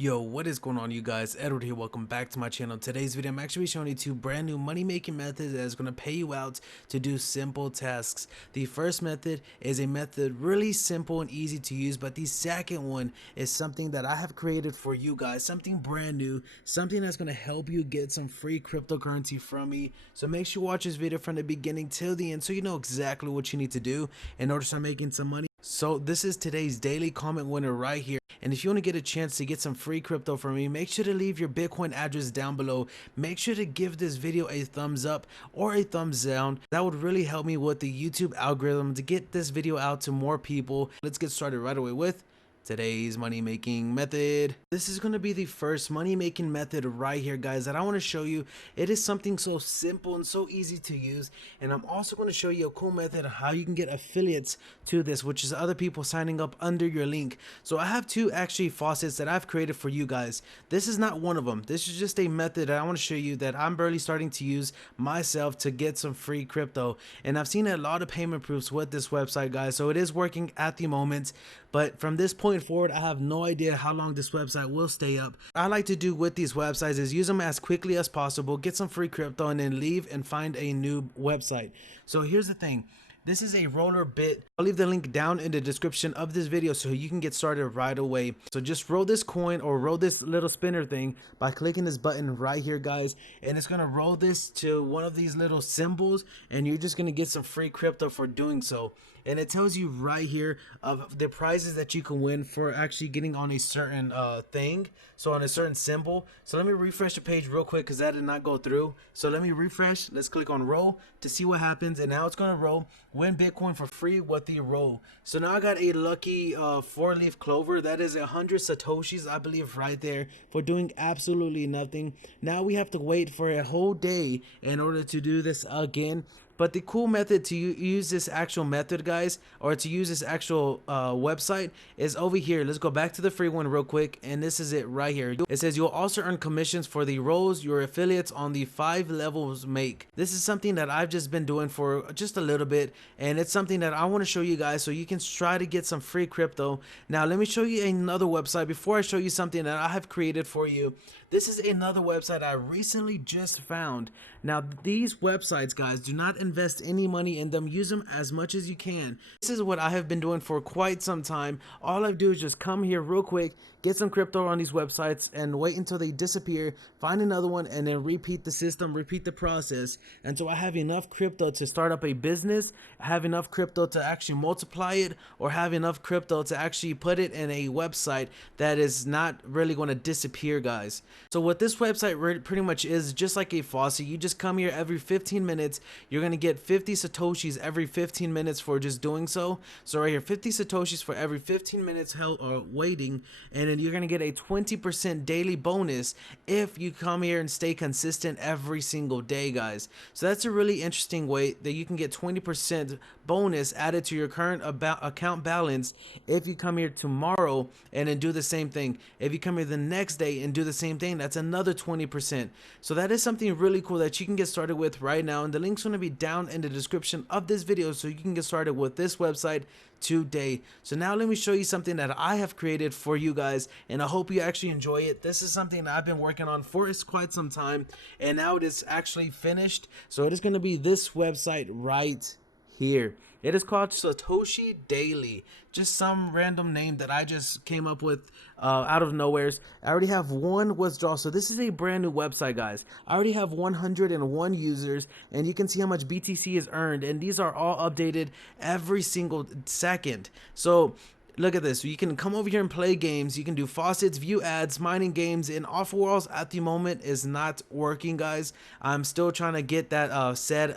Yo, what is going on, you guys? Edward here. Welcome back to my channel. Today's video, I'm actually showing you two brand new money making methods that is going to pay you out to do simple tasks. The first method is a method really simple and easy to use, but the second one is something that I have created for you guys, something brand new, something that's going to help you get some free cryptocurrency from me. So make sure you watch this video from the beginning till the end so you know exactly what you need to do in order to start making some money. So this is today's daily comment winner right here. And if you want to get a chance to get some free crypto from me, make sure to leave your Bitcoin address down below. Make sure to give this video a thumbs up or a thumbs down. That would really help me with the YouTube algorithm to get this video out to more people. Let's get started right away with today's money making method. This is going to be the first money making method right here, guys, that I want to show you. It is something so simple and so easy to use, and I'm also going to show you a cool method of how you can get affiliates to this, which is other people signing up under your link. So I have two actually faucets that I've created for you guys. This is not one of them. This is just a method that I want to show you that I'm barely starting to use myself to get some free crypto, and I've seen a lot of payment proofs with this website, guys, so it is working at the moment. But from this point forward, I have no idea how long this website will stay up. What I like to do with these websites is use them as quickly as possible, get some free crypto, and then leave and find a new website. So here's the thing. This is a roller bit. I'll leave the link down in the description of this video so you can get started right away. So just roll this coin or roll this little spinner thing by clicking this button right here, guys, and it's gonna roll this to one of these little symbols, and you're just gonna get some free crypto for doing so. And it tells you right here of the prizes that you can win for actually getting on a certain thing, so on a certain symbol. So let me refresh the page real quick because that did not go through. So let me refresh. Let's click on roll to see what happens, and now it's gonna roll. Win Bitcoin for free with the roll. So now I got a lucky 4-leaf clover. That is 100 satoshis, I believe, right there for doing absolutely nothing. Now we have to wait for a whole day in order to do this again. But the cool method to use this actual method, guys, or to use this actual website is over here. Let's go back to the free one real quick, and this is it right here. It says you'll also earn commissions for the roles your affiliates on the 5 levels make. This is something that I've just been doing for just a little bit, and it's something that I want to show you guys so you can try to get some free crypto. Now let me show you another website before I show you something that I have created for you. This is another website I recently just found. Now these websites, guys, do not invest any money in them. Use them as much as you can. This is what I have been doing for quite some time. All I do is just come here real quick, get some crypto on these websites, and wait until they disappear, find another one, and then repeat the system, repeat the process until I have enough crypto to start up a business, have enough crypto to actually multiply it, or have enough crypto to actually put it in a website that is not really going to disappear, guys. So what this website pretty much is just like a faucet. You just come here every 15 minutes. You're going to get 50 satoshis every 15 minutes for just doing so. So right here, 50 satoshis for every 15 minutes held or waiting, and then you're going to get a 20% daily bonus if you come here and stay consistent every single day, guys. So that's a really interesting way that you can get 20% bonus added to your current account balance if you come here tomorrow and then do the same thing. If you come here the next day and do the same thing, that's another 20%. So that is something really cool that you can get started with right now, and the link's going to be down in the description of this video so you can get started with this website today. So now let me show you something that I have created for you guys, and I hope you actually enjoy it. This is something that I've been working on for quite some time, and now it is actually finished. So it is going to be this website right here. It is called Satoshi Daily. Just some random name that I just came up with out of nowhere. I already have one withdrawal. So this is a brand new website, guys. I already have 101 users, and you can see how much BTC is earned, and these are all updated every single second. So look at this. You can come over here and play games. You can do faucets, view ads, mining games, and offer walls at the moment is not working, guys. I'm still trying to get that set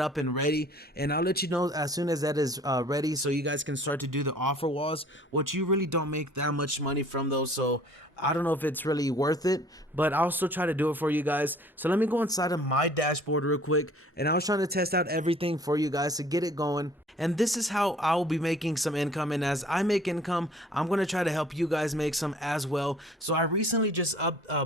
up and ready, and I'll let you know as soon as that is ready so you guys can start to do the offer walls, which you really don't make that much money from those. So I don't know if it's really worth it, but I'll still try to do it for you guys. So let me go inside of my dashboard real quick, and I was trying to test out everything for you guys to get it going. And this is how I'll be making some income, and as I make income, I'm going to try to help you guys make some as well. So I recently just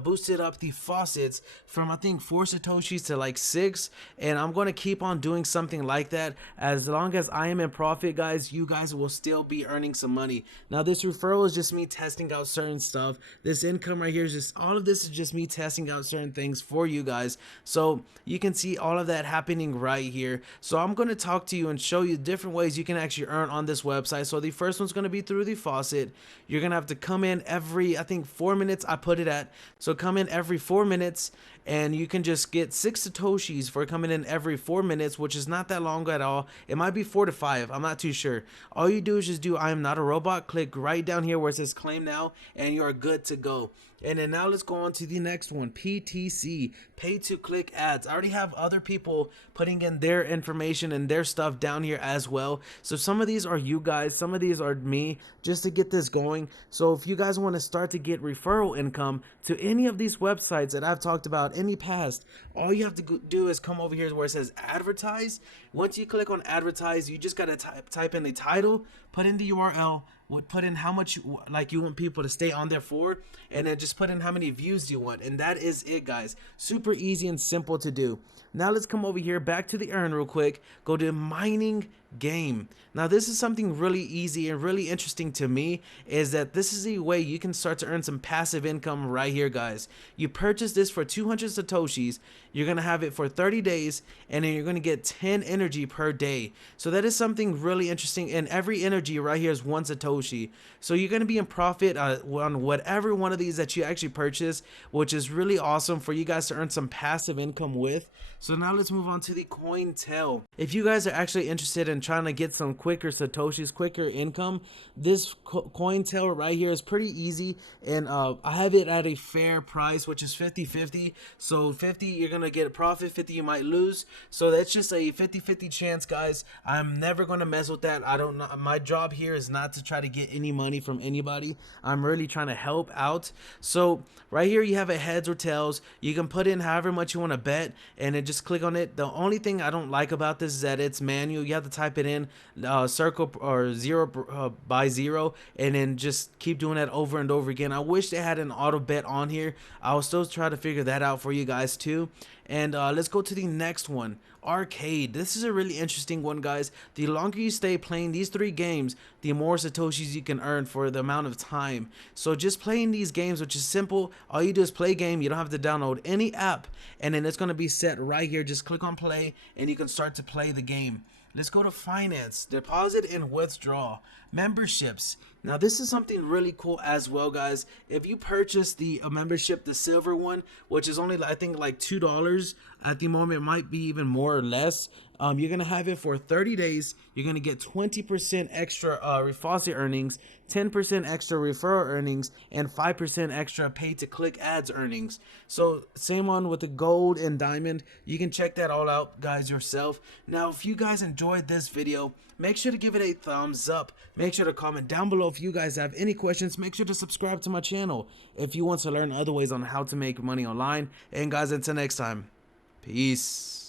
boosted up the faucets from I think 4 satoshis to like 6, and I'm going to keep on doing something like that. As long as I am in profit, guys, you guys will still be earning some money. Now this referral is just me testing out certain stuff This income right here is just, all of this is just me testing out certain things for you guys. So you can see all of that happening right here. So I'm going to talk to you and show you different ways you can actually earn on this website. So the first one's going to be through the faucet. You're going to have to come in every, I think 4 minutes I put it at. So come in every 4 minutes and you can just get 6 Satoshis for coming in every 4 minutes, which is not that long at all. It might be 4 to 5. I'm not too sure. All you do is just do I am not a robot. Click right down here where it says claim now and you're good to go. And then now let's go on to the next one, PTC, pay to click ads. I already have other people putting in their information and their stuff down here as well. So some of these are you guys, some of these are me, just to get this going. So if you guys want to start to get referral income to any of these websites that I've talked about, any past, all you have to do is come over here where it says advertise. Once you click on advertise, you just got to type in the title, put in the URL, put in how much you want people to stay on there for, and then just put in how many views you want, and that is it, guys. Super easy and simple to do. Now let's come over here back to the earn real quick, go to mining game. Now this is something really easy and really interesting to me, is that this is a way you can start to earn some passive income right here, guys. You purchase this for 200 Satoshis, you're gonna have it for 30 days, and then you're gonna get 10 energy per day. So that is something really interesting, and every energy right here is 1 Satoshi. So you're gonna be in profit on whatever one of these that you actually purchase, which is really awesome for you guys to earn some passive income with. So now let's move on to the CoinTel. If you guys are actually interested in trying to get some quicker Satoshis, quicker income, this CoinTel right here is pretty easy, and I have it at a fair price, which is 50-50. So 50 you're gonna get a profit, 50 you might lose. So that's just a 50-50 chance, guys. I'm never gonna mess with that. I don't know, my job here is not to try to get any money from anybody. I'm really trying to help out. So right here you have a heads or tails. You can put in however much you want to bet, and then just click on it. The only thing I don't like about this is that it's manual. You have to type it in circle or 0 by 0, and then just keep doing that over and over again. I wish they had an auto bet on here. I'll still try to figure that out for you guys too. And let's go to the next one, arcade. This is a really interesting one, guys. The longer you stay playing these 3 games, the more Satoshis you can earn for the amount of time. So just playing these games, which is simple, all you do is play game. You don't have to download any app, and then it's going to be set right here. Just click on play and you can start to play the game. Let's go to finance, deposit and withdraw, memberships. Now this is something really cool as well, guys. If you purchase the membership, the silver one, which is only I think like $2 at the moment, it might be even more or less. You're gonna have it for 30 days. You're gonna get 20% extra faucet earnings, 10% extra referral earnings, and 5% extra pay to click ads earnings. So same on with the gold and diamond. You can check that all out, guys, yourself. Now if you guys enjoyed this video, make sure to give it a thumbs up. Make sure to comment down below if you guys have any questions. Make sure to subscribe to my channel if you want to learn other ways on how to make money online. And guys, until next time, peace.